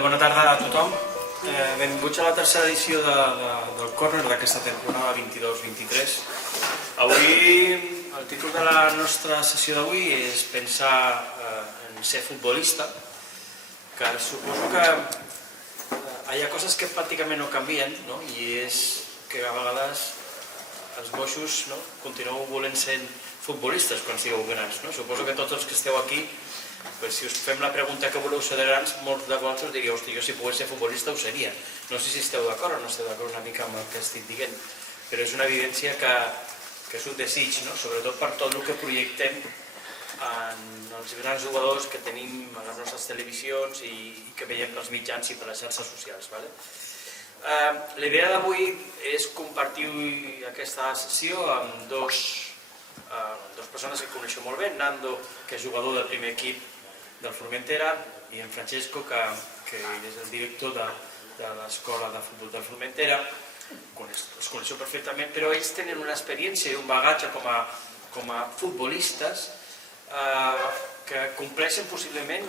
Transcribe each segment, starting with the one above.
Bona tarda a tothom. Benvinguts a la tercera edició del Corner d'aquesta temporada 22-23. Avui, el títol de la nostra sessió d'avui és pensar en ser futbolista, que suposo que hi ha coses que pràcticament no canvien, i és que a vegades els boixos continueu volent ser futbolistes quan sigueu grans. Suposo que tots els que esteu aquí, si us fem la pregunta que voleu ser de grans, molts de vosaltres diríeu, hosti, jo si pogués ser futbolista ho seria. No sé si esteu d'acord o no esteu d'acord una mica amb el que estic dient, però és una evidència que és un desig, sobretot per tot el que projectem en els grans jugadors que tenim a les nostres televisions i que veiem pels mitjans i per les xarxes socials. La idea d'avui és compartir aquesta sessió amb dues persones que coneixo molt bé, Nando, que és jugador del primer equip del Formentera, i en Francesco, que és el director de l'escola de futbol del Formentera. Els coneixo perfectament, però ells tenen una experiència i un bagatge com a futbolistes que compleixen possiblement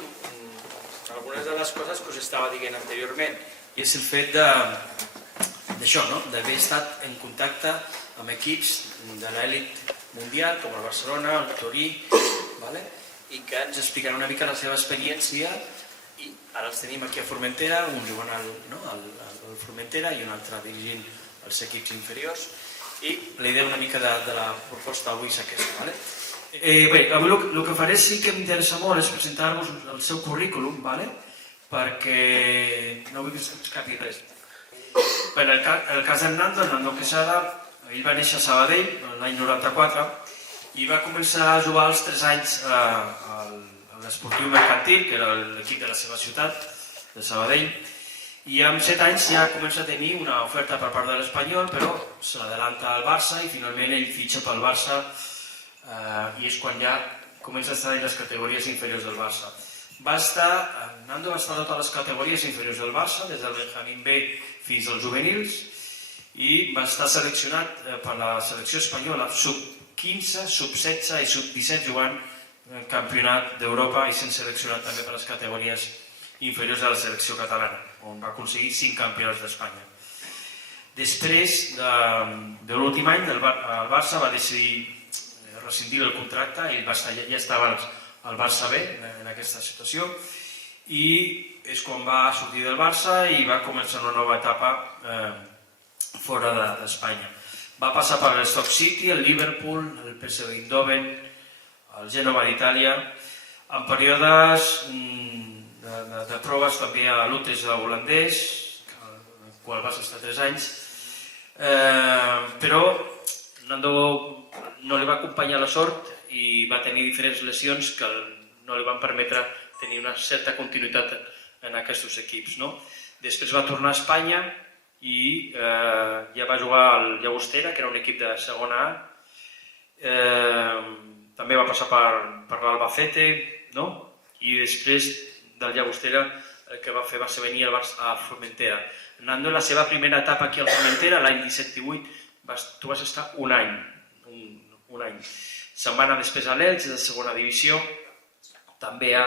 algunes de les coses que us estava dient anteriorment, i és el fet d'això, d'haver estat en contacte amb equips de l'elit mundial, com el Barcelona, el Torí, i que ens explicaran una mica la seva experiència, i ara els tenim aquí a Formentera, un jugant al Formentera i un altre dirigint els equips inferiors, i la idea una mica de la proposta avui és aquesta. Bé, avui el que faré sí que m'interessa molt és presentar-vos el seu currículum, perquè no vull que s'escapi res. Per el cas d'en Nando Quesada, ell va néixer a Sabadell l'any 94 i va començar a jugar als 3 anys a l'Esportiu Mercantil, que era l'equip de la seva ciutat, de Sabadell, i amb 7 anys ja comença a tenir una oferta per part de l'Espanyol, però se l'adelanta al Barça i finalment ell fitxa pel Barça i és quan ja comença a estar en les categories inferiors del Barça. Nando va estar a totes les categories inferiors del Barça, des del Benjamín B fins als juvenils, i va estar seleccionat per la selecció espanyola sub-15, sub-16 i sub-17 jugant el campionat d'Europa i sent seleccionat també per les categories inferiors de la selecció catalana, on va aconseguir 5 campionats d'Espanya. Després de l'últim any, el Barça va decidir rescindir el contracte, ell ja estava al Barça B en aquesta situació, i és quan va sortir del Barça i va començar una nova etapa fora d'Espanya. Va passar per l'Stoke City, el Liverpool, el PSV Eindhoven, el Gènova d'Itàlia, en períodes de proves també a l'Utrecht holandès, al qual va estar 3 anys, però Nando no li va acompanyar la sort i va tenir diferents lesions que no li van permetre tenir una certa continuïtat en aquests equips. Després va tornar a Espanya i ja va jugar al Llagostera, que era un equip de segona A. També va passar per l'Albacete, i després del Llagostera el que va fer va ser venir a Formentera. Nando, en la seva primera etapa aquí al Formentera, l'any 17-18, tu vas estar un any. Se'n va anar després a l'Elx, de segona divisió, també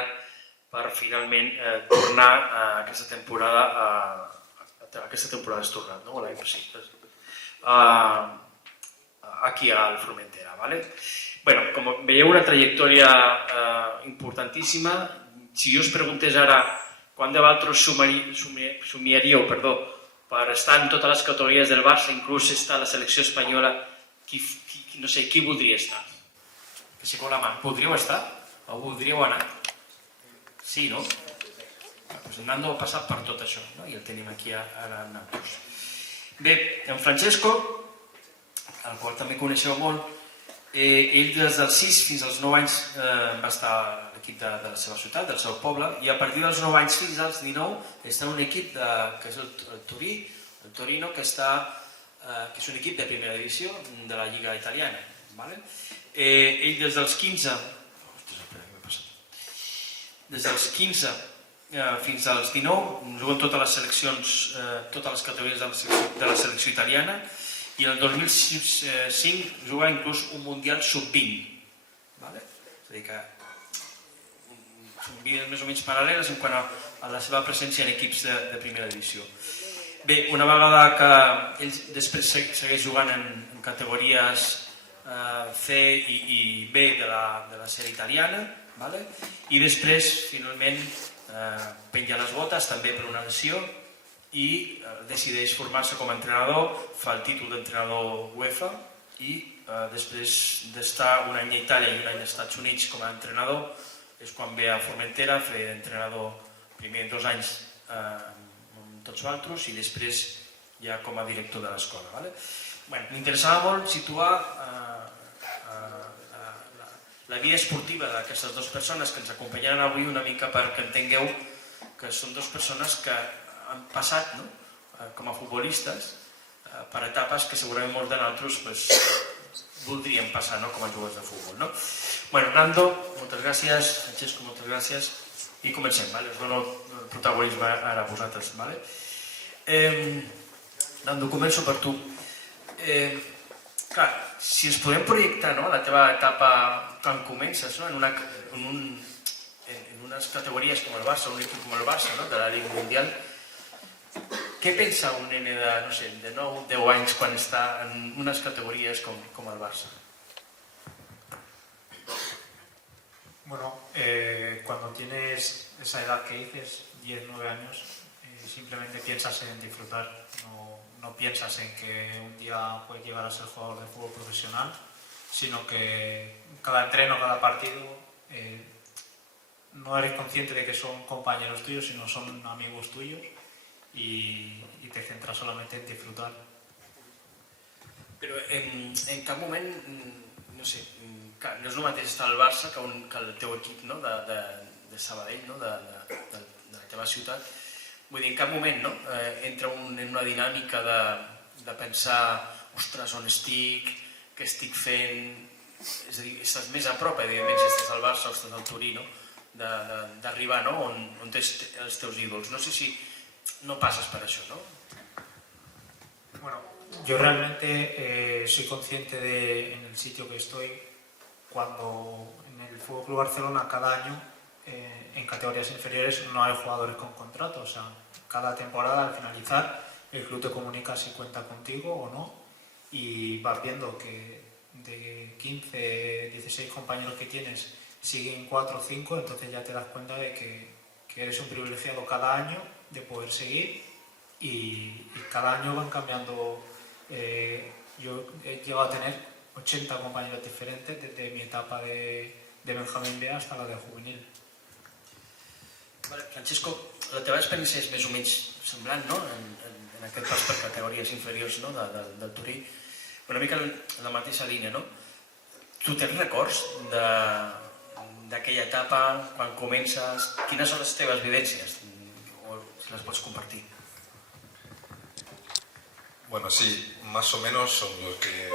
per finalment tornar a aquesta temporada és tornat, l'any passat, aquí al Formentera. Com veieu, una trajectòria importantíssima. Si jo us preguntés ara quant de vosaltres somiaríeu per estar en totes les categories del Barça, inclús estar a la selecció espanyola, no sé, qui voldria estar? Que sí, con la mà. Voldríeu estar? O voldríeu anar? Sí, no? Nando ha passat per tot això, i el tenim aquí ara en Nàpols. Bé, en Francesco, el qual també coneixeu molt, ell des dels 6 fins als 9 anys va estar a l'equip de la seva ciutat, del seu poble, i a partir dels 9 anys fins als 19 està en un equip que és el Torino, que és un equip de primera divisió de la Lliga italiana. Ell des dels 15 fins als 19 juga en totes les seleccions, totes les categories de la selecció italiana, i el 2005 juga inclús un Mundial sub-20. És a dir que vides més o menys paral·leles en quant a la seva presència en equips de primera divisió. Bé, una vegada que ell després segueix jugant en categories C i B de la sèrie italiana, i després finalment penja les botes també per una lesió i decideix formar-se com a entrenador, fa el títol d'entrenador UEFA i després d'estar un any a Itàlia i un any als Estats Units com a entrenador és quan ve a Formentera a fer d'entrenador primer 2 anys amb tots vosaltres i després ja com a director de l'escola. M'interessava molt situar la vida esportiva d'aquestes dues persones que ens acompanyaran avui una mica perquè entengueu que són dues persones que han passat com a futbolistes per etapes que segurament molts de nosaltres voldríem passar com a jugadors de futbol. Nando, moltes gràcies, Francesco, moltes gràcies i comencem, us dono el protagonisme ara a vosaltres. Nando, començo per tu. Clar, si ens podem projectar la teva etapa quan comences en unes categories com el Barça, un equip com el Barça, de la Lliga Mundial, què pensa un nene de 9-10 anys quan està en unes categories com el Barça? Bueno, cuando tienes esa edad que dices, 10-9 años, simplemente piensas en disfrutar, no piensas en que un día puedes llegar a ser jugador de fútbol profesional, sino que cada entreno, cada partido, no eres consciente de que son compañeros tuyos, sino son amigos tuyos y te centras solamente en disfrutar. Però en cap moment, no sé, no és el mateix estar al Barça que el teu equip de Sabadell, de la teva ciutat. Vull dir, en cap moment entra en una dinàmica de pensar ostres, on estic, què estic fent... És a dir, estàs més a prop, evidentment, si estàs al Barça o estàs al Turí, d'arribar on tens els teus ídols. No sé si no passes per això, ¿no? Bueno, yo realmente soy consciente en el sitio que estoy, cuando en el FC Barcelona cada año en categorías inferiores no hay jugadores con contrato, o sea, cada temporada al finalizar el club te comunica si cuenta contigo o no y vas viendo que de 15, 16 compañeros que tienes siguen 4 o 5, entonces ya te das cuenta de que eres un privilegiado cada año de poder seguir y cada año van cambiando. Yo he llegado a tener 80 compañeros diferentes desde mi etapa de Benjamín B hasta la de juvenil. Francesco, la teva experiència és més o menys semblant en aquest pas per categories inferiors del Turí, una mica en la mateixa línia. Tu tens records d'aquella etapa, quan comences? Quines són les teves vivències? O si les pots compartir. Bueno, sí, más o menos son los que,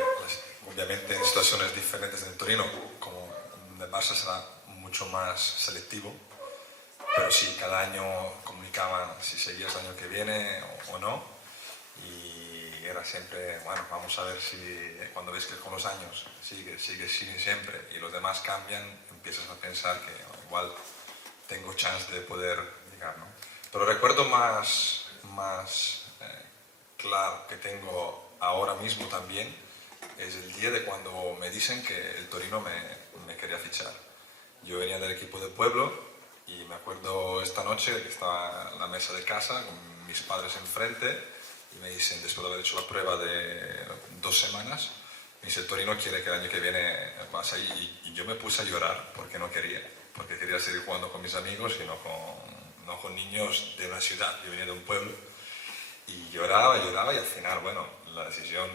obviamente en situaciones diferentes en el Torino, como en el Barça será mucho más selectivo, pero sí, cada año comunicaban si seguías el año que viene o no, y era siempre, bueno, vamos a ver si cuando ves que con los años sigue siempre y los demás cambian, empiezas a pensar que igual tengo chance de poder llegar, ¿no? Pero recuerdo más claro que tengo ahora mismo también es el día de cuando me dicen que el Torino me quería fichar. Yo venía del equipo del pueblo y me acuerdo esta noche que estaba en la mesa de casa con mis padres enfrente y me dicen, después de haber hecho la prueba de 2 semanas, me dice, el Torino quiere que el año que viene vas ahí, y yo me puse a llorar porque no quería, porque quería seguir jugando con mis amigos y no con niños de una ciudad. Yo venía de un pueblo y lloraba y al final, bueno, la decisión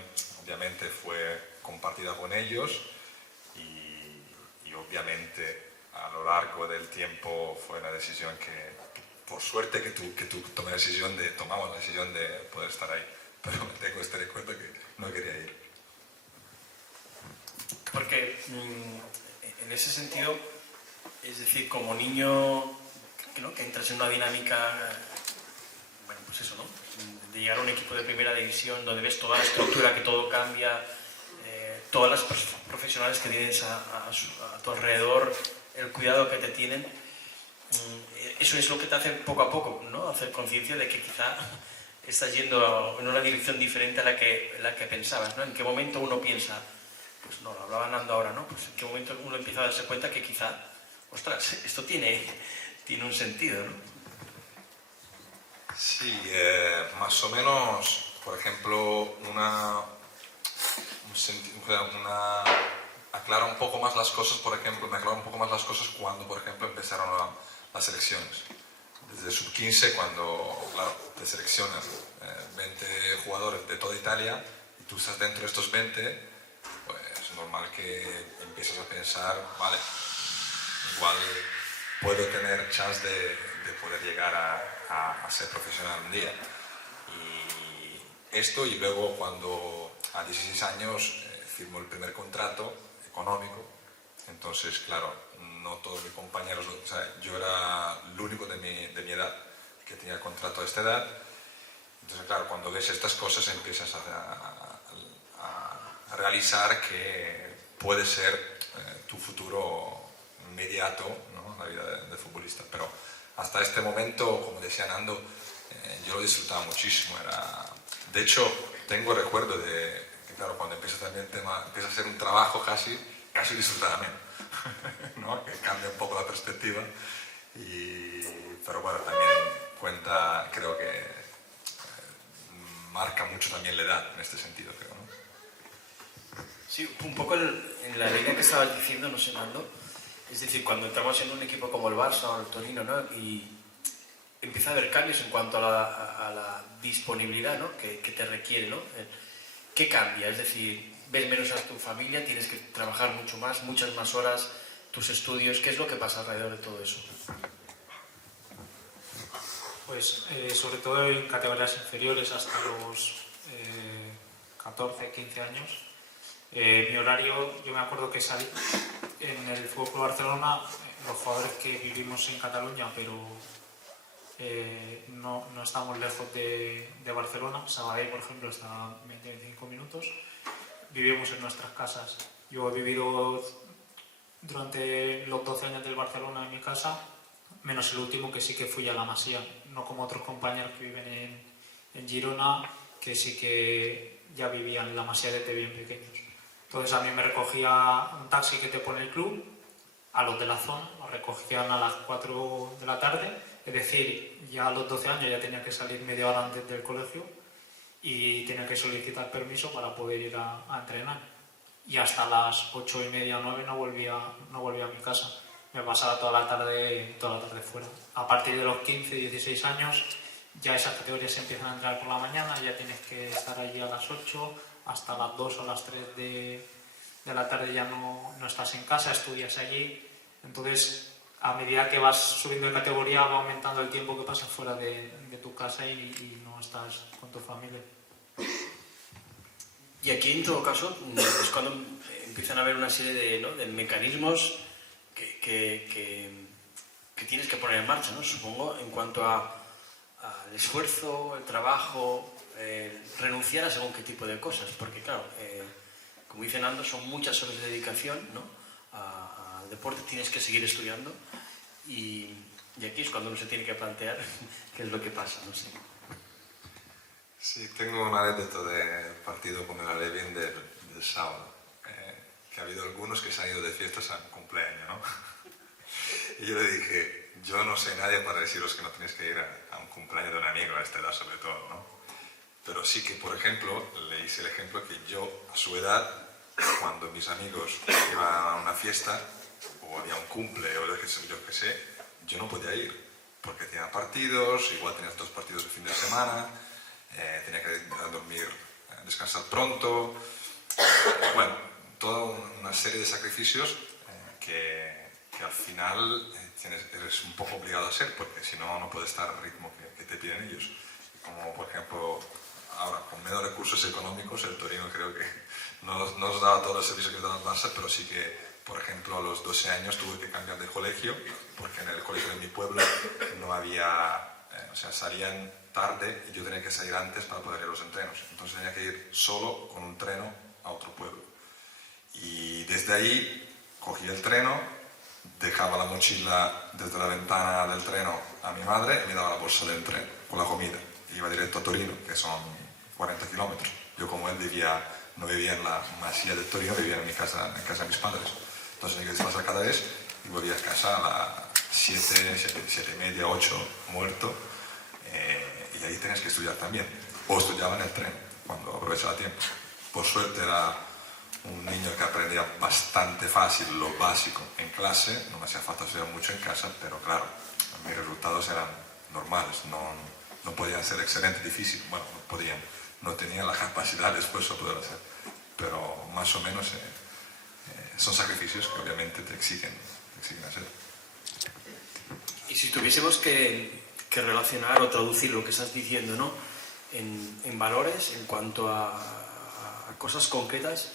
obviamente fue compartida con ellos y obviamente a lo largo del tiempo fue una decisión que, por suerte que tomamos la decisión de poder estar ahí, pero tengo este recuerdo que no quería ir. Porque en ese sentido, es decir, como niño que entras en una dinámica, bueno, pues eso, ¿no? De llegar a un equipo de primera división donde ves toda la estructura, que todo cambia, todas las profesionales que tienes a tu alrededor, el cuidado que te tienen. eso es lo que te hace poco a poco, ¿no? Hacer conciencia de que quizá estás yendo en una dirección diferente a la que pensabas, ¿no? ¿En qué momento uno piensa, pues no, lo hablaba Nando ahora, ¿no? Pues en qué momento uno empieza a darse cuenta que quizá, ostras, esto tiene un sentido, ¿no? Sí, más o menos, por ejemplo, aclara un poco más las cosas, por ejemplo, me aclara un poco más las cosas cuando, por ejemplo, empezaron las elecciones. Desde sub-15, cuando, claro, te seleccionas 20 jugadores de toda Italia y tú estás dentro de estos 20, pues es normal que empieces a pensar, vale, igual puedo tener chance de poder llegar a ser profesional un día. Y esto, y luego cuando a 16 años firmo el primer contrato económico, entonces, claro, no todos mis compañeros, o sea, yo era el único de mi edad que tenía contrato a esta edad. Entonces, claro, cuando ves estas cosas empiezas a realizar que puede ser tu futuro inmediato, ¿no? La vida de futbolista. Pero hasta este momento, como decía Nando, yo lo disfrutaba muchísimo. De hecho, tengo recuerdo de que, claro, cuando empieza también el tema, empieza a ser un trabajo casi disfrutaba menos, ¿no? Que cambia un poco la perspectiva. Pero bueno, también cuenta, creo que marca mucho también la edad en este sentido, creo, ¿no? Sí, un poco en la línea que estabas diciendo, no sé, Nando, es decir, cuando entramos en un equipo como el Barça o el Torino, ¿no? Y empieza a haber cambios en cuanto a la disponibilidad, ¿no? que te requiere, ¿no? ¿Qué cambia? Es decir, ves menos a tu familia, tienes que trabajar mucho más, muchas más horas, tus estudios. ¿Qué es lo que pasa alrededor de todo eso? Pues sobre todo en categorías inferiores hasta los 14, 15 años. Mi horario, yo me acuerdo que salí en el Fútbol Club Barcelona, los jugadores que vivimos en Cataluña, pero no estamos lejos de Barcelona. Sabadell, por ejemplo, está a 20-25 minutos. Vivimos en nuestras casas. Yo he vivido durante los 12 años del Barcelona en mi casa, menos el último, que sí que fui a la Masía, no como otros compañeros que viven en Girona, que sí que ya vivían en la Masía desde bien pequeños. Entonces a mí me recogía un taxi que te pone el club, a los de la zona, los recogían a las 4 de la tarde, es decir, ya a los 12 años ya tenía que salir media hora antes del colegio y tenía que solicitar permiso para poder ir a entrenar. Y hasta las 8:30 o 9 no volvía a mi casa. Me pasaba toda la tarde fuera. A partir de los 15, 16 años ya esas categorías empiezan a entrar por la mañana, ya tienes que estar allí a las 8, hasta las 2 o las 3 de la tarde ya no estás en casa, estudias allí. Entonces, a medida que vas subiendo de categoría va aumentando el tiempo que pasas fuera de tu casa y no estás con tu familia. Y aquí, en todo caso, es cuando empiezan a haber una serie de mecanismos que tienes que poner en marcha, ¿no? Supongo, en cuanto al esfuerzo, el trabajo, renunciar a según qué tipo de cosas, porque claro, como dice Nando, son muchas horas de dedicación, ¿no? Al deporte, tienes que seguir estudiando y aquí es cuando uno se tiene que plantear qué es lo que pasa, no sé. Sí, tengo una anécdota de partido con el Alevín del sábado, que ha habido algunos que se han ido de fiestas a un cumpleaños, ¿no? Y yo le dije, yo no soy nadie para deciros que no tenéis que ir a un cumpleaños de un amigo, a esta edad sobre todo, ¿no? Pero sí que, por ejemplo, le hice el ejemplo que yo, a su edad, cuando mis amigos iban a una fiesta, o había un cumple, o yo qué sé, yo no podía ir, porque tenía partidos, igual tenía 2 partidos el fin de semana, tenía que ir a dormir, descansar pronto, bueno, toda una serie de sacrificios que al final eres un poco obligado a hacer, porque si no, no puedes estar al ritmo que te piden ellos. Como por ejemplo, ahora con menos recursos económicos, el Torino creo que no nos daba todos los servicios que daba el Barça, pero sí que, por ejemplo, a los 12 años tuve que cambiar de colegio, porque en el colegio de mi pueblo no había, o sea, salían tarde y yo tenía que salir antes para poder ir a los entrenos. Entonces tenía que ir solo con un treno a otro pueblo. Y desde ahí cogí el treno dejaba la mochila desde la ventana del tren a mi madre y me daba la bolsa del tren con la comida. Iba directo a Torino, que son 40 kilómetros. Yo, como él, no vivía en la masía de Torino, vivía en casa de mis padres. Entonces tenía que desplazar cada vez y volvía a casa a las 7:30, 8, muerto. Y ahí tenías que estudiar también. O estudiaba en el tren, cuando aprovechaba tiempo. Por suerte era un niño que aprendía bastante fácil lo básico en clase, no me hacía falta estudiar mucho en casa, pero claro, mis resultados eran normales, no podían ser excelentes, difíciles, bueno, no tenían la capacidad de esfuerzo de poder hacer, pero más o menos son sacrificios que obviamente te exigen hacer. Y si tuviésemos que relacionar o traducir lo que estás diciendo, ¿no?, en valores, en cuanto a cosas concretas,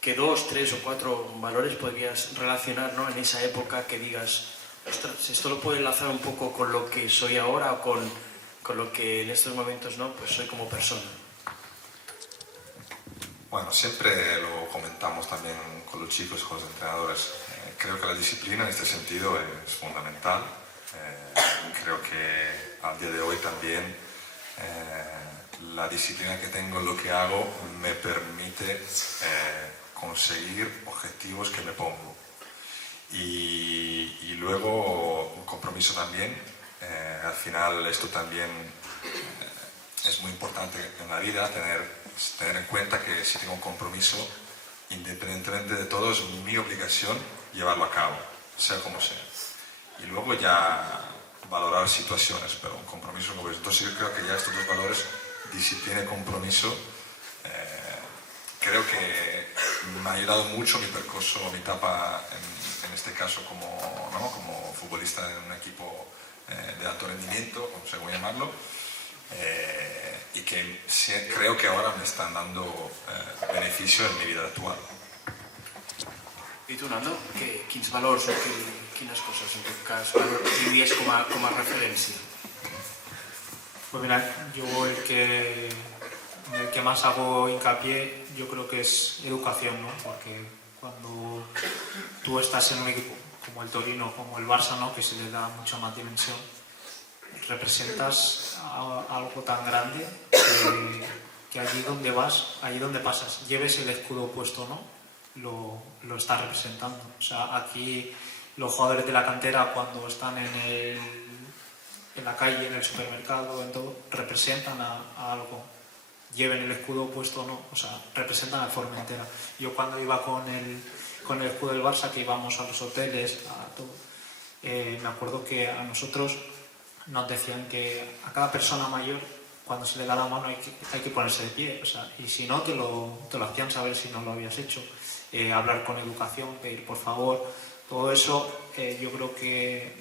¿qué 2, 3 o 4 valores podrías relacionar, ¿no?, en esa época que digas, ostras, esto lo puedo enlazar un poco con lo que soy ahora o con lo que en estos momentos, ¿no?, pues soy como persona? Bueno, siempre lo comentamos también con los chicos, con los entrenadores. Creo que la disciplina en este sentido es fundamental. Creo que al día de hoy también la disciplina que tengo en lo que hago me permite conseguir objetivos que me pongo. Y luego un compromiso también. Al final esto también es muy importante en la vida, tener en cuenta que si tengo un compromiso, independientemente de todo, es mi obligación llevarlo a cabo, sea como sea. Y luego ya valorar situaciones, pero un compromiso como es. Entonces yo creo que ya estos dos valores, disciplina y compromiso, creo que me ha ayudado mucho mi percurso, mi etapa, en este caso como futbolista en un equipo de alto rendimiento, como sé cómo llamarlo, y que creo que ahora me están dando beneficio en mi vida actual. I tu, Nando, quins valors o quines coses en tot cas diries com a referència? Pues mira, yo en el que más hago hincapié, yo creo que es educación, ¿no? Porque cuando tú estás en un equipo como el Torino, como el Barça, ¿no?, que se le da mucha más dimensión, representas algo tan grande que allí donde vas, allí donde pasas, lleves el escudo puesto o no, lo estás representando. O sea, aquí los jugadores de la cantera, cuando están en la calle, en el supermercado, en todo, representan a algo, lleven el escudo puesto o no, o sea, representan a Formentera. Yo cuando iba con el escudo del Barça, que íbamos a los hoteles, a todo, me acuerdo que a nosotros nos decían que a cada persona mayor, cuando se le da la mano, hay que ponerse de pie, o sea, y si no, te lo hacían saber si no lo habías hecho. Hablar con educación, pedir por favor, todo eso yo creo que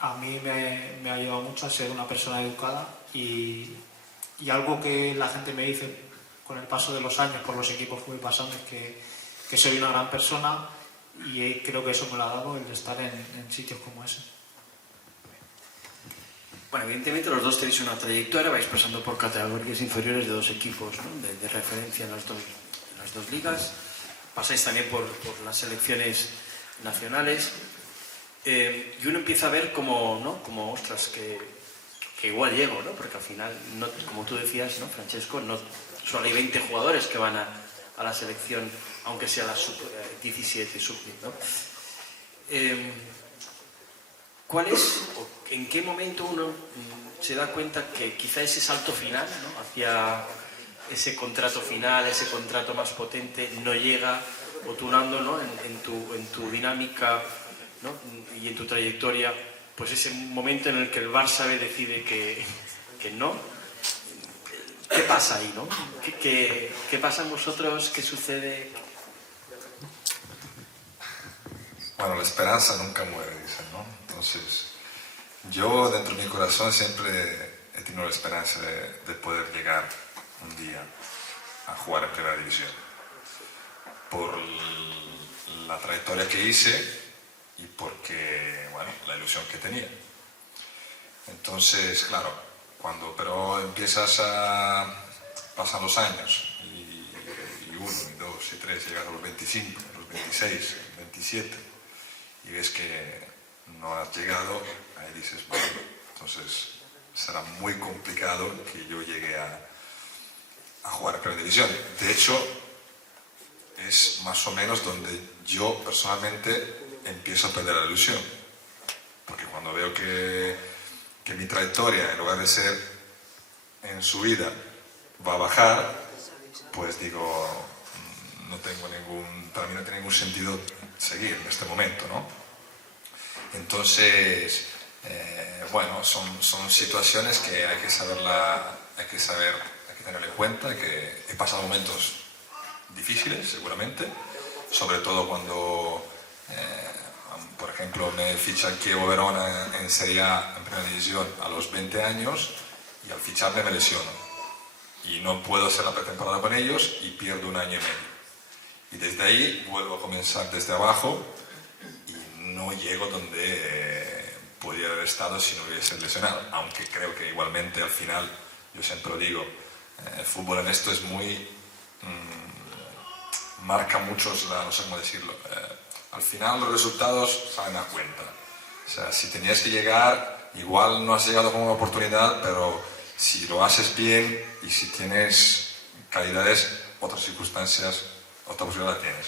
a mí me ha ayudado mucho a ser una persona educada, y algo que la gente me dice con el paso de los años por los equipos que voy pasando es que soy una gran persona, y creo que eso me lo ha dado el estar en sitios como ese. Bueno, evidentemente los dos tenéis una trayectoria, vais pasando por categorías inferiores de dos equipos, ¿no?, de referencia en las dos ligas. Pasáis también por las selecciones nacionales, y uno empieza a ver como ostras, que igual llego, ¿no?, porque al final, no, como tú decías, ¿no, Francesco, no solo hay 20 jugadores que van a la selección, aunque sea la sub-17, sub-10, ¿no? ¿Cuál es, o en qué momento uno se da cuenta que quizá ese salto final, ¿no?, hacia ese contrato final, ese contrato más potente, no llega, o tú, Nando, ¿no?, en tu dinámica, ¿no?, y en tu trayectoria, pues ese momento en el que el Barça decide que no? ¿Qué pasa ahí, no? ¿Qué pasa en vosotros? ¿Qué sucede? Bueno, la esperanza nunca muere, dicen, ¿no? Entonces, yo dentro de mi corazón siempre he tenido la esperanza de poder llegar un día a jugar en primera división, por la trayectoria que hice y porque, bueno, la ilusión que tenía. Entonces, claro, pero empiezas pasan los años, y 1, y 2, y 3, llegas a los 25, a los 26, 27, y ves que no has llegado, ahí dices, bueno, entonces será muy complicado que yo llegue a jugar en Primera División. De hecho, es más o menos donde yo personalmente empiezo a perder la ilusión. Porque cuando veo que mi trayectoria, en lugar de ser en subida, va a bajar, pues digo, para mí no tiene ningún sentido seguir en este momento, ¿no? Entonces, bueno, son situaciones que hay que tener en cuenta, que he pasado momentos difíciles, seguramente, sobre todo cuando, por ejemplo, me ficha el Chievo Verona en Serie A, en Primera División, a los 20 años, y al ficharme me lesiono. Y no puedo hacer la pretemporada con ellos y pierdo un año y medio. Y desde ahí vuelvo a comenzar desde abajo y no llego donde podría haber estado si no hubiese lesionado. Aunque creo que igualmente al final, yo siempre lo digo, el fútbol en esto es muy... marca mucho, no sé cómo decirlo. Al final los resultados salen a cuenta. O sea, si tenías que llegar, igual no has llegado con una oportunidad, pero si lo haces bien y si tienes calidades, otras circunstancias, otra posibilidad tienes.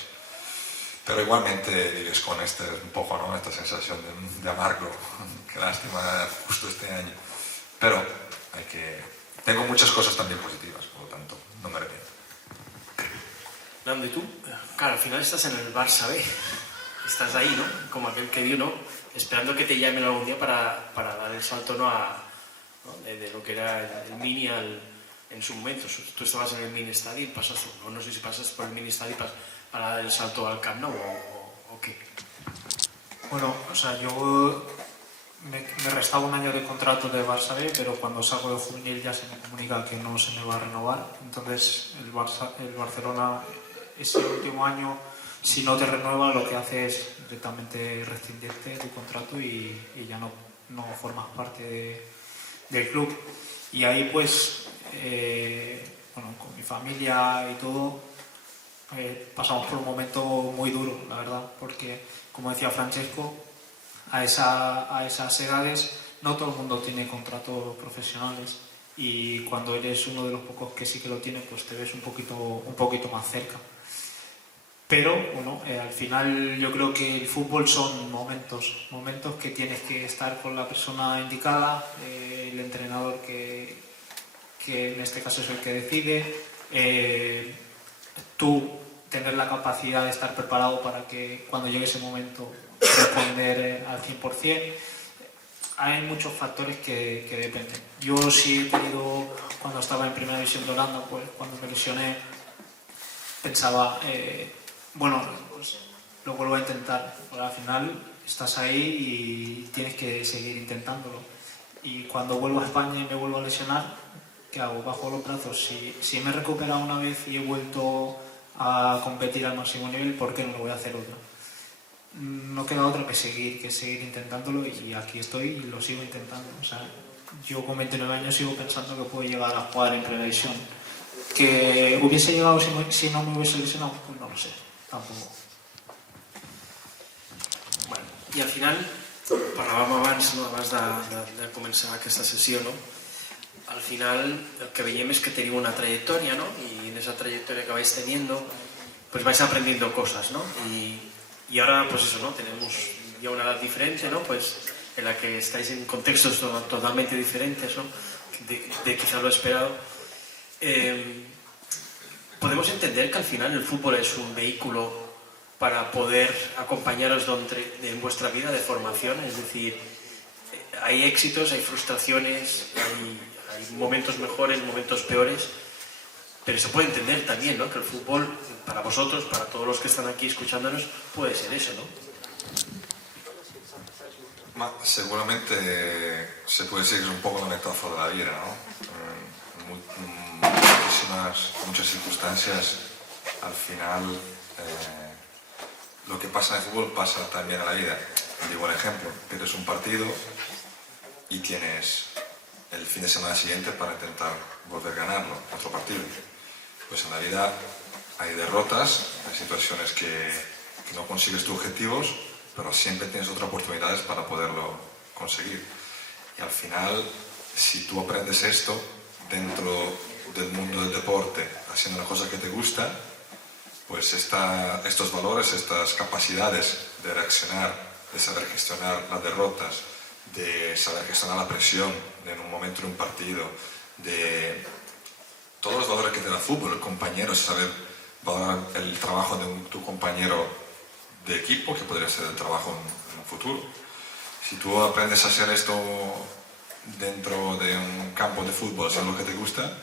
Pero igualmente vives con un poco, ¿no? Esta sensación de amargo. Qué lástima justo este año. Pero tengo muchas cosas también positivas, por lo tanto, no me arrepiento. Nando, ¿y tú? Claro, al final estás en el Barça B. Estás ahí, ¿no? Como aquel que vio, ¿no? Esperando que te llamen algún día para dar el salto, ¿no? De lo que era el Mini en su momento. Tú estabas en el Mini Estadio y pasas, o no sé si pasas por el Mini Estadio para dar el salto al Camp Nou o qué. Bueno, o sea, yo me restaba un año de contrato de Barça B, pero cuando salgo de juvenil ya se me comunica que no se me va a renovar. Entonces el Barcelona ese último año, si no te renueva, lo que hace es directamente rescindirte tu contrato y ya no formas parte del club. Y ahí pues, bueno, con mi familia y todo, pasamos por un momento muy duro, la verdad, porque, como decía Francesco, a esas edades no todo el mundo tiene contratos profesionales y cuando eres uno de los pocos que sí que lo tiene, pues te ves un poquito más cerca. Pero bueno, al final yo creo que el fútbol son momentos que tienes que estar con la persona indicada, el entrenador que en este caso es el que decide, tú tener la capacidad de estar preparado para que cuando llegue ese momento responder al 100%. Hay muchos factores que dependen. Yo sí he tenido, cuando estaba en Primera División de Holanda, pues cuando me lesioné pensaba, bueno, pues lo vuelvo a intentar. Pero al final estás ahí y tienes que seguir intentándolo. Y cuando vuelvo a España y me vuelvo a lesionar, ¿qué hago? Bajo los brazos. Si me he recuperado una vez y he vuelto a competir al máximo nivel, ¿por qué no lo voy a hacer otra? No queda otra que seguir intentándolo y aquí estoy y lo sigo intentando. O sea, yo con 29 años sigo pensando que puedo llegar a jugar en Primera División. ¿Que hubiese llegado si no me hubiese lesionado? Pues no lo sé, tampoco. Bueno, i al final, parlàvem abans de començar aquesta sessió, no? Al final el que veiem es que tenim una trayectoria, ¿no? Y en esa trayectoria que vais teniendo, pues vais aprendiendo cosas, ¿no? Y ahora, pues eso, ¿no? Tenemos ya una edad diferente, ¿no? Pues en la que estáis en contextos totalmente diferentes, ¿no? De quizá lo esperado. Podemos entender que al final el fútbol es un vehículo para poder acompañaros en vuestra vida de formación, es decir, hay éxitos, hay frustraciones, hay momentos mejores, momentos peores, pero se puede entender también, ¿no? Que el fútbol, para vosotros, para todos los que están aquí escuchándonos, puede ser eso, ¿no? Seguramente se puede decir que es un poco la metáfora de la vida, ¿no? Muchas circunstancias, al final, lo que pasa en el fútbol pasa también en la vida. Digo un ejemplo, pierdes un partido y tienes el fin de semana siguiente para intentar volver a ganarlo, otro partido. Pues en la vida hay derrotas, hay situaciones que no consigues tus objetivos, pero siempre tienes otras oportunidades para poderlo conseguir. Y al final, si tú aprendes esto dentro del mundo del deporte, haciendo una cosa que te gusta, pues estos valores, estas capacidades de reaccionar, de saber gestionar las derrotas, de saber gestionar la presión en un momento de un partido, de todos los valores que te da el fútbol, el compañero, saber valorar el trabajo de tu compañero de equipo, que podría ser el trabajo en un futuro. Si tú aprendes a hacer esto dentro de un campo de fútbol, haciendo lo que te gusta,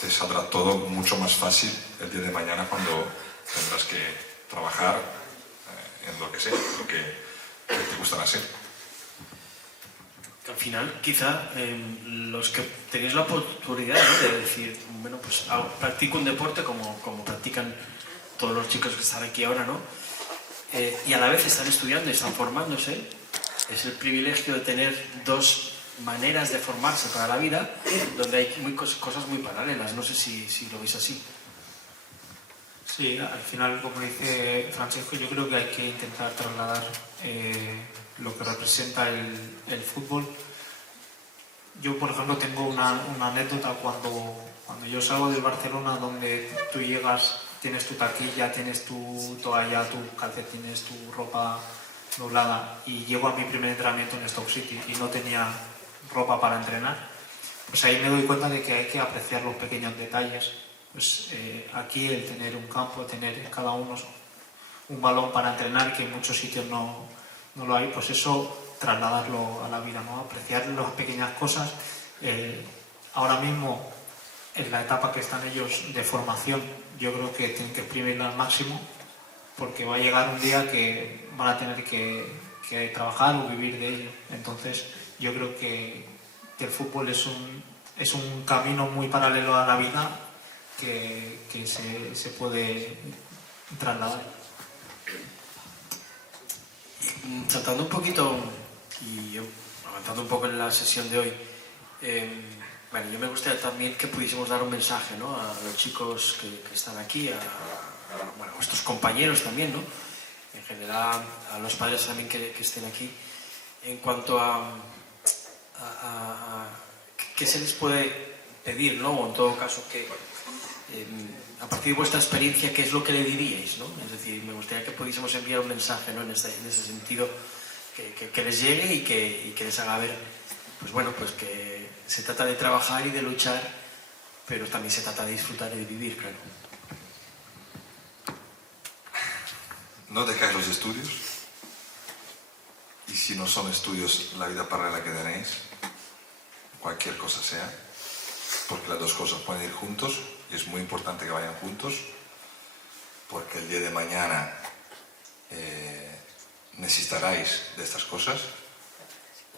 te saldrá todo mucho más fácil el día de mañana cuando tendrás que trabajar en lo que sea, lo que te gustan hacer. Al final, quizá los que tenéis la oportunidad, ¿no?, de decir, bueno, pues practico un deporte como practican todos los chicos que están aquí ahora, ¿no? Y a la vez están estudiando y están formándose, es el privilegio de tener dos maneras de formarse para la vida, donde hay cosas muy paralelas. No sé si lo veis así. Sí, al final, como dice Francesco, yo creo que hay que intentar trasladar lo que representa el fútbol. Yo, por ejemplo, tengo una anécdota cuando yo salgo del Barcelona, donde tú llegas, tienes tu taquilla, tienes tu toalla, tus calcetines, tu ropa doblada, y llego a mi primer entrenamiento en Stoke City y no tenía ropa para entrenar. Pues ahí me doy cuenta de que hay que apreciar los pequeños detalles. Pues aquí el tener un campo, tener en cada uno un balón para entrenar, que en muchos sitios no lo hay, pues eso trasladarlo a la vida, ¿no? Apreciar las pequeñas cosas. Ahora mismo, en la etapa que están ellos de formación, yo creo que tienen que exprimirla al máximo, porque va a llegar un día que van a tener que trabajar o vivir de ello. Entonces, yo creo que el fútbol es un camino muy paralelo a la vida que se puede trasladar. Saltando un poquito y avanzando un poco en la sesión de hoy, bueno, yo me gustaría también que pudiésemos dar un mensaje, ¿no?, a los chicos que están aquí, a vuestros compañeros también, ¿no?, en general a los padres también que estén aquí, en cuanto a qué se les puede pedir, ¿no?, o en todo caso que a partir de vuestra experiencia, ¿qué es lo que le diríais, ¿no? Es decir, me gustaría que pudiésemos enviar un mensaje, ¿no?, en ese sentido, que les llegue y que les haga ver, pues bueno, pues que se trata de trabajar y de luchar, pero también se trata de disfrutar y de vivir, claro. No dejáis los estudios, y si no son estudios, la vida paralela que tenéis, cualquier cosa sea, porque las dos cosas pueden ir juntos, y es muy importante que vayan juntos, porque el día de mañana necesitaréis de estas cosas,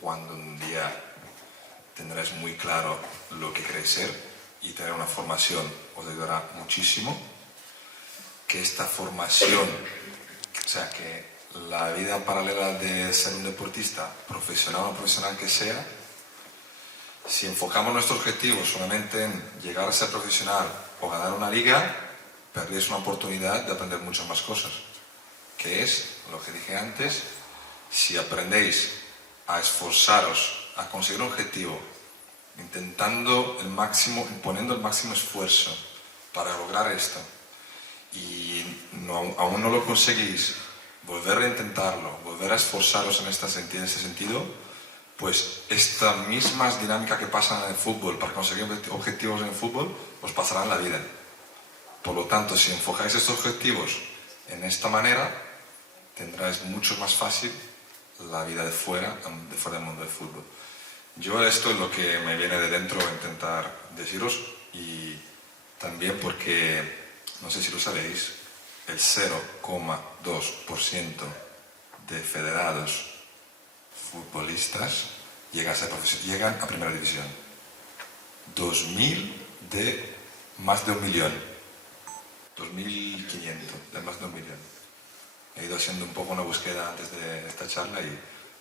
cuando un día tendréis muy claro lo que queréis ser, y tener una formación os ayudará muchísimo. Que esta formación, o sea, que la vida paralela de ser un deportista, profesional o profesional que sea, si enfocamos nuestro objetivo solamente en llegar a ser profesional o ganar una liga, perdéis una oportunidad de aprender muchas más cosas. Que es, lo que dije antes, si aprendéis a esforzaros a conseguir un objetivo, intentando el máximo, imponiendo el máximo esfuerzo para lograr esto, y aún no lo conseguís, volver a intentarlo, volver a esforzaros en ese sentido, pues esta misma dinámica que pasa en el fútbol para conseguir objetivos en el fútbol, os pasará en la vida. Por lo tanto, si enfocáis estos objetivos en esta manera, tendráis mucho más fácil la vida de fuera del mundo del fútbol. Yo esto es lo que me viene de dentro intentar deciros, y también porque, no sé si lo sabéis, el 0,2% de federados futbolistas llegan a primera división. 2.000 de más de 1 millón. 2.500 de más de 1 millón. He ido haciendo un poco una búsqueda antes de esta charla y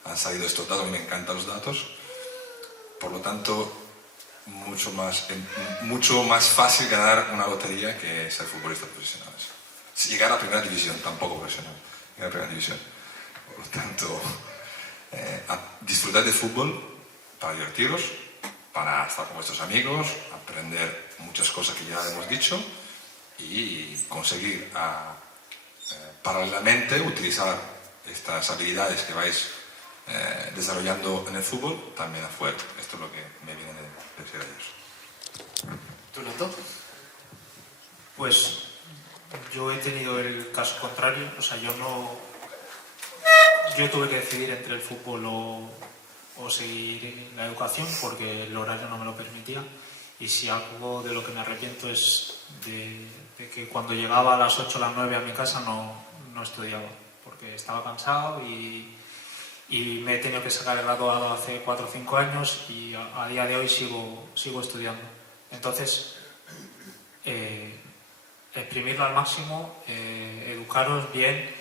han salido estos datos. A mí me encantan los datos. Por lo tanto, mucho más fácil ganar una lotería que ser futbolistas profesionales. Llegar a primera división, tampoco profesional. Llegar a primera división. Por lo tanto, disfrutad de fútbol para divertiros, para estar con vuestros amigos, aprender muchas cosas que ya hemos dicho y conseguir paralelamente utilizar estas habilidades que vais desarrollando en el fútbol también afuera. Esto es lo que me viene de decir a ellos. ¿Tú, Nato? Pues yo he tenido el caso contrario, o sea, yo tuve que decidir entre el fútbol o seguir la educación porque el horario no me lo permitía, y si algo de lo que me arrepiento es de que cuando llegaba a las 8 o las 9 a mi casa no estudiaba, porque estaba cansado y me he tenido que sacar el graduado hace 4 o 5 años y a día de hoy sigo estudiando. Entonces, exprimirlo al máximo, educaros bien,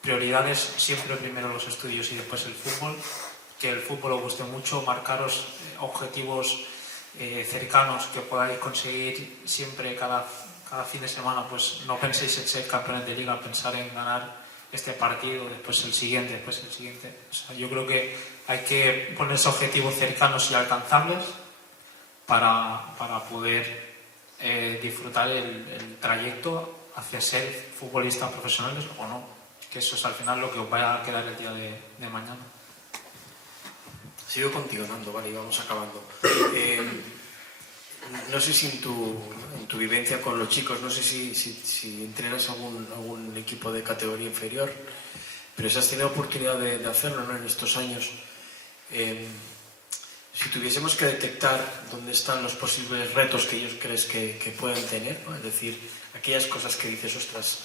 prioridades siempre primero los estudios y después el fútbol, que el fútbol os guste mucho, marcaros objetivos cercanos que podáis conseguir siempre cada fin de semana, pues no penséis en ser campeones de liga, pensar en ganar este partido, después el siguiente, después el siguiente. O sea, yo creo que hay que ponerse objetivos cercanos y alcanzables para poder disfrutar el trayecto hacia ser futbolistas profesionales o no, que eso es al final lo que os va a quedar el día de mañana. Sigo contigo, Nando, vale, y vamos acabando. No sé si en tu vivencia con los chicos, no sé si entrenas algún equipo de categoría inferior, pero si has tenido oportunidad de hacerlo, ¿no?, en estos años. Si tuviésemos que detectar dónde están los posibles retos que ellos crees que pueden tener, ¿no?, es decir, aquellas cosas que dices, ostras,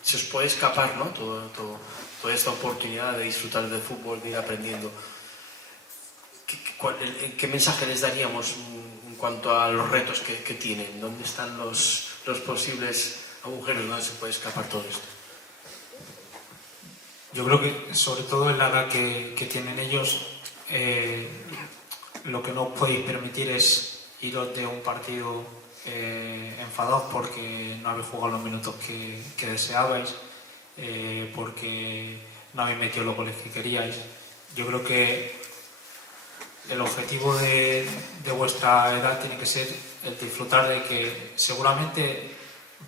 se os puede escapar, ¿no?, toda esta oportunidad de disfrutar del fútbol, de ir aprendiendo. ¿Qué mensaje les daríamos en cuanto a los retos que tienen? ¿Dónde están los posibles agujeros donde se puede escapar todo esto? Yo creo que sobre todo en la edad que tienen ellos, lo que no os podéis permitir es iros de un partido enfadados porque no habéis jugado los minutos que deseabais, porque no habéis metido los goles que queríais. Yo creo que el objetivo de vuestra edad tiene que ser el disfrutar de que seguramente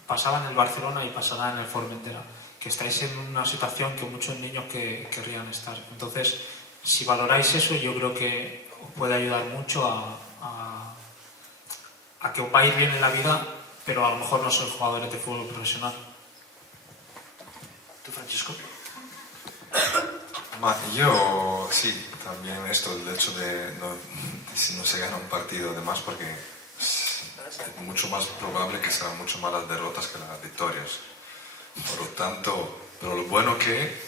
pasaba en el Barcelona y pasará en el Formentera, que estáis en una situación que muchos niños querrían estar. Entonces, si valoráis eso, yo creo que os puede ayudar mucho a que os vais bien en la vida, pero a lo mejor no sois jugadores de fútbol profesional. ¿Tú, Francisco? Yo sí, también esto, el hecho de si no se gana un partido de más, porque es mucho más probable que sean mucho más las derrotas que las victorias. Por lo tanto, pero lo bueno que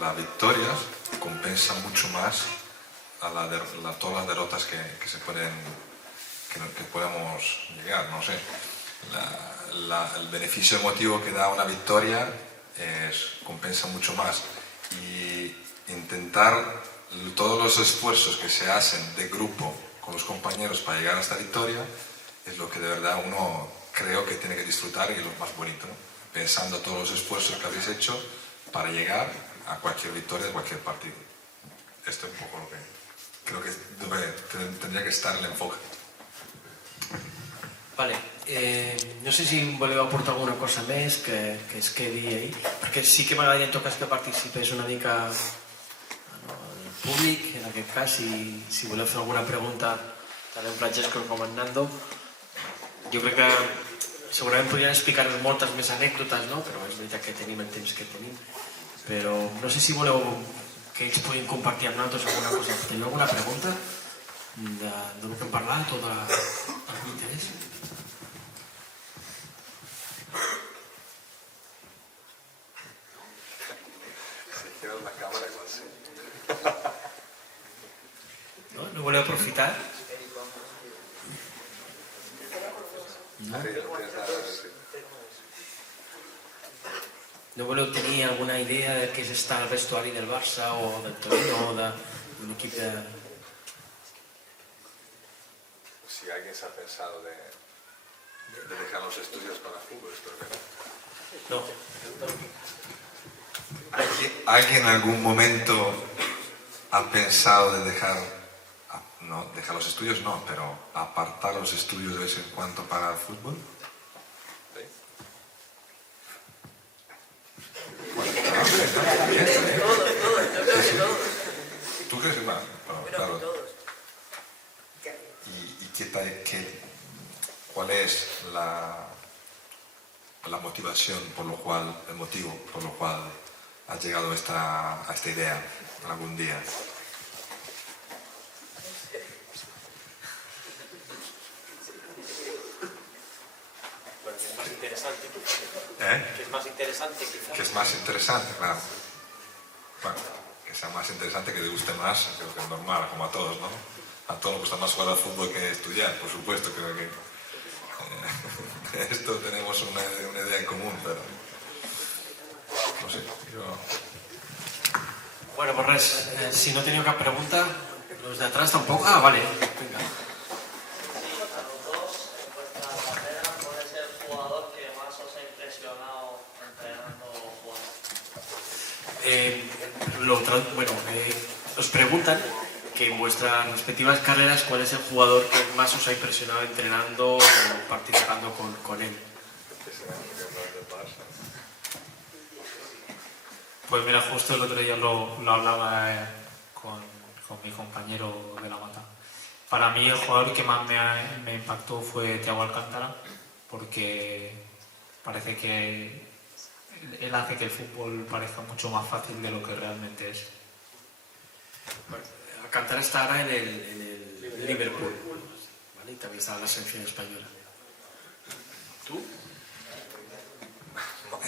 las victorias compensan mucho más a todas las derrotas que podemos llegar, no sé. El beneficio emotivo que da una victoria compensa mucho más. Y intentar todos los esfuerzos que se hacen de grupo con los compañeros para llegar a esta victoria es lo que de verdad uno creo que tiene que disfrutar y es lo más bonito, ¿no? Pensando todos los esfuerzos que habéis hecho para llegar a cualquier victoria de cualquier partido. Esto es un poco lo que creo que tendría que estar el enfoque. Vale, no sé si voleu aportar alguna cosa més que es quedi ahí, perquè sí que m'agradaria en tot cas que participés una mica el públic, en aquest cas, si voleu fer alguna pregunta tant en Francesco com en Nando. Jo crec que segurament podrien explicar-nos moltes més anècdotes, no? Però és veritat que tenim el temps que tenim. Però no sé si voleu que ells puguin compartir amb nosaltres alguna cosa. Teniu alguna pregunta del que hem parlat o d'algun interès? No voleu aprofitar? No? No voleu tenir alguna idea de què està al vestuari del Barça o del Torino o d'un equip de... Si alguien se ha pensado de dejar los estudios para fútbol, espero que no. No. ¿Alguien en algún momento ha pensado de no, dejar los estudios no, pero apartar los estudios de vez en cuando para el fútbol? ¿Tú crees que claro. ¿Cuál es la motivación el motivo por lo cual has llegado a esta idea algún día? Bueno, que es más interesante. Que es más interesante, quizás. Que es más interesante, claro. Bueno, que sea más interesante, que te guste más, creo que es normal, como a todos, ¿no? A todos nos gusta más jugar al fútbol que estudiar, por supuesto, creo que esto tenemos una idea en común, pero no sé, yo... Bueno, pues si no tenía cap pregunta, los de atrás tampoco. Ah, vale, venga. Os preguntan que en vuestras respectivas carreras cuál es el jugador que más os ha impresionado entrenando o participando con él. Pues mira, justo el otro día lo hablaba con mi compañero de la mata. Para mí el jugador que más me impactó fue Thiago Alcántara, porque parece que él hace que el fútbol parezca mucho más fácil de lo que realmente es. Bueno, Alcántara está ahora en el Liverpool, ¿vale? Y también está en la selección española. ¿Tú?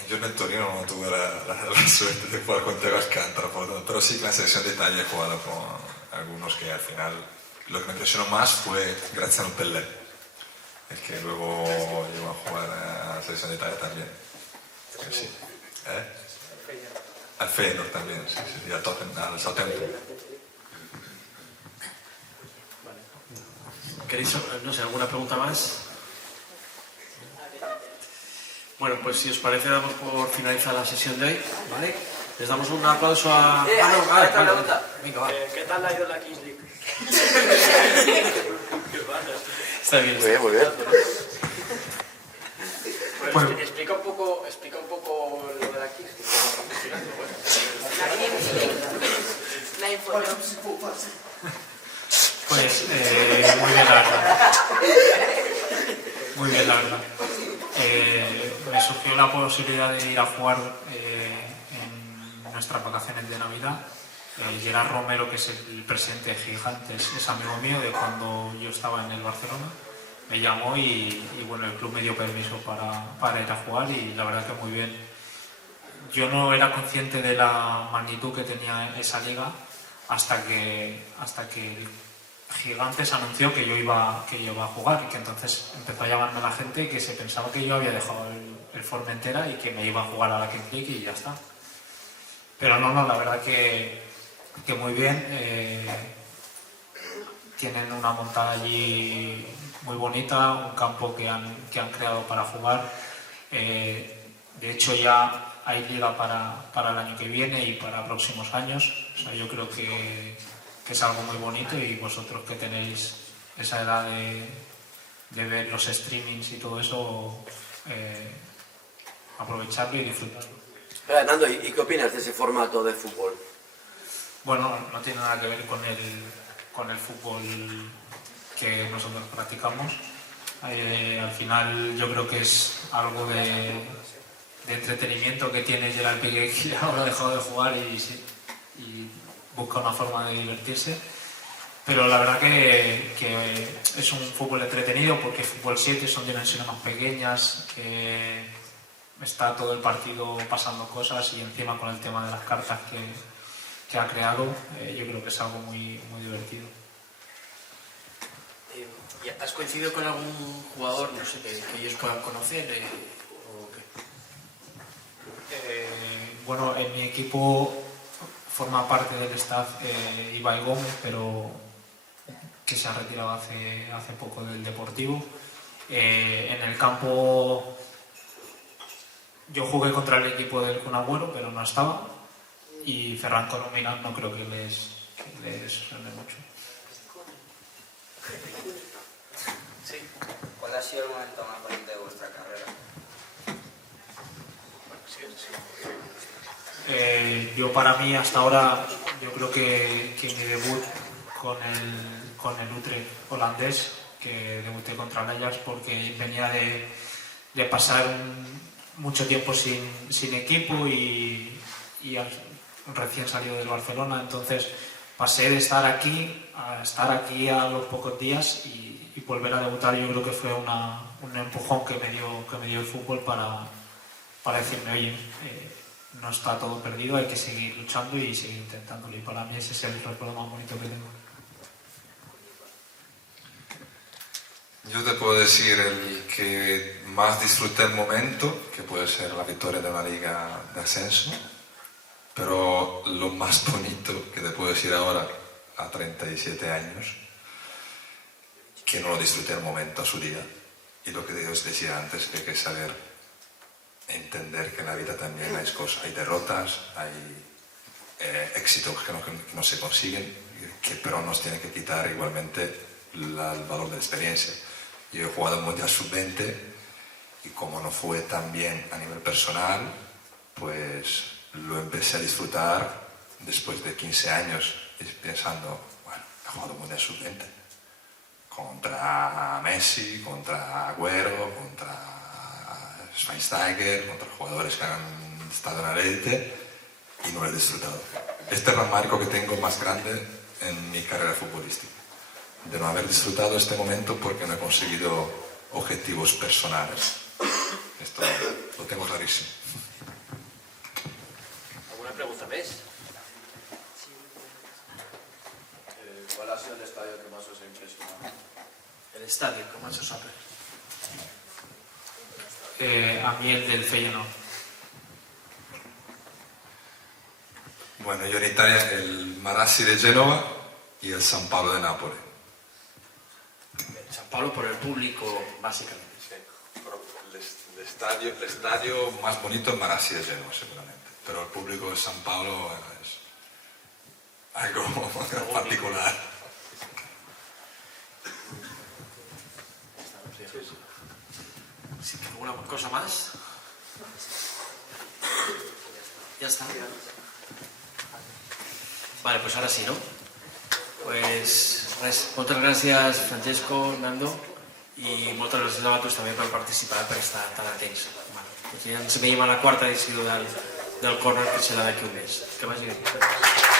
Yo en el Torino no tuve la suerte de jugar con Thiago Alcántara, pero sí que en la selección de Italia he jugado con algunos que al final lo que me impresionó más fue Graziano Pellè, el que luego llegó a jugar a la selección de Italia también. Sí. Al Feyenoord también, sí, y al Southampton. ¿Queréis, no sé, alguna pregunta más? Bueno, pues si os parece damos por finalizar la sesión de hoy, ¿vale? Les damos un aplauso a... Vale. Venga, va. ¿Qué tal ha ido la Kings League? Está bien. Muy bien. Pues explica un poco lo de la Kings League. La información. Pues muy bien, la verdad. Muy bien, la verdad. Me surgió la posibilidad de ir a jugar en nuestras vacaciones de Navidad. Gerard Romero, que es el presidente de Gigantes, es amigo mío de cuando yo estaba en el Barcelona. Me llamó y bueno, el club me dio permiso para ir a jugar y la verdad que muy bien. Yo no era consciente de la magnitud que tenía esa liga hasta que Gigantes anunció que yo iba a jugar y que entonces empezó a llamarme la gente que se pensaba que yo había dejado el Formentera y que me iba a jugar a la Kings League y ya está. Pero no, la verdad que muy bien. Tienen una montada allí muy bonita, un campo que han creado para jugar. De hecho ya hay liga para el año que viene y para próximos años. O sea, yo creo que es algo muy bonito y vosotros que tenéis esa edad de ver los streamings y todo eso, aprovecharlo y disfrutarlo. Nando, ¿y qué opinas de ese formato de fútbol? Bueno, no tiene nada que ver con el fútbol que nosotros practicamos. Al final yo creo que es algo de entretenimiento que tiene Gerard Piqué, que ahora ha dejado de jugar y busca una forma de divertirse. Pero la verdad que es un fútbol entretenido porque fútbol 7 son dimensiones más pequeñas, está todo el partido pasando cosas y encima con el tema de las cartas que ha creado, yo creo que es algo muy, muy divertido. ¿Y has coincidido con algún jugador, no sé, que ellos puedan conocer? ¿O qué? Bueno, en mi equipo forma parte del staff Ibai Gómez, pero que se ha retirado hace poco del Deportivo. En el campo yo jugué contra el equipo del Kun Agüero, pero no estaba. y Ferran Colombina no creo que les suene mucho. Sí. ¿Cuál ha sido el momento más bonito de vuestra carrera? Yo para mí hasta ahora, yo creo que mi debut con el Utrecht holandés, que debuté contra el Ajax porque venía de pasar mucho tiempo sin equipo y recién salido del Barcelona, entonces pasé de estar aquí a los pocos días y volver a debutar. Yo creo que fue un empujón que me dio el fútbol para decirme, oye, no está todo perdido, hay que seguir luchando y seguir intentándolo, y para mí ese es el recuerdo más bonito que tengo. Yo te puedo decir el que más disfruté el momento, que puede ser la victoria de una liga de ascenso, pero lo más bonito que te puedo decir ahora, a 37 años, que no lo disfruté el momento a su día. Y lo que os decía antes, que hay que saber entender que en la vida también hay derrotas, hay éxitos que no se consiguen, que pero nos tiene que quitar igualmente el valor de la experiencia. Yo he jugado en Mundial Sub-20 y como no fue tan bien a nivel personal, pues lo empecé a disfrutar después de 15 años pensando, bueno, he jugado en Mundial Sub-20 contra Messi, contra Agüero, contra Schweinsteiger, contra jugadores que han estado en la élite, y no lo he disfrutado. Este es el marco que tengo más grande en mi carrera futbolística, de no haber disfrutado este momento porque no he conseguido objetivos personales. Esto lo tengo clarísimo. ¿Alguna pregunta més? ¿Cuál ha sido el estadio que más os ha impresionado? El estadio, com es sabe. A mí el del Feyenoord. Bueno, yo en Italia el Marassi de Génova y el San Pablo de Nápoles. San Pablo por el público, básicamente. Sí, pero el estadio más bonito es Marassi de Génova, seguramente. Pero el público de San Pablo es algo particular. Sí, ¿alguna cosa más? Ya está. Vale, pues ahora sí, ¿no? Pues moltes gràcies, Francesco, Nando, i moltes gràcies a vosaltres també per participar, per estar tan atents. Bueno, ja ens veiem a la quarta edició del Corner, que serà d'aquí un mes. Que vagi bé.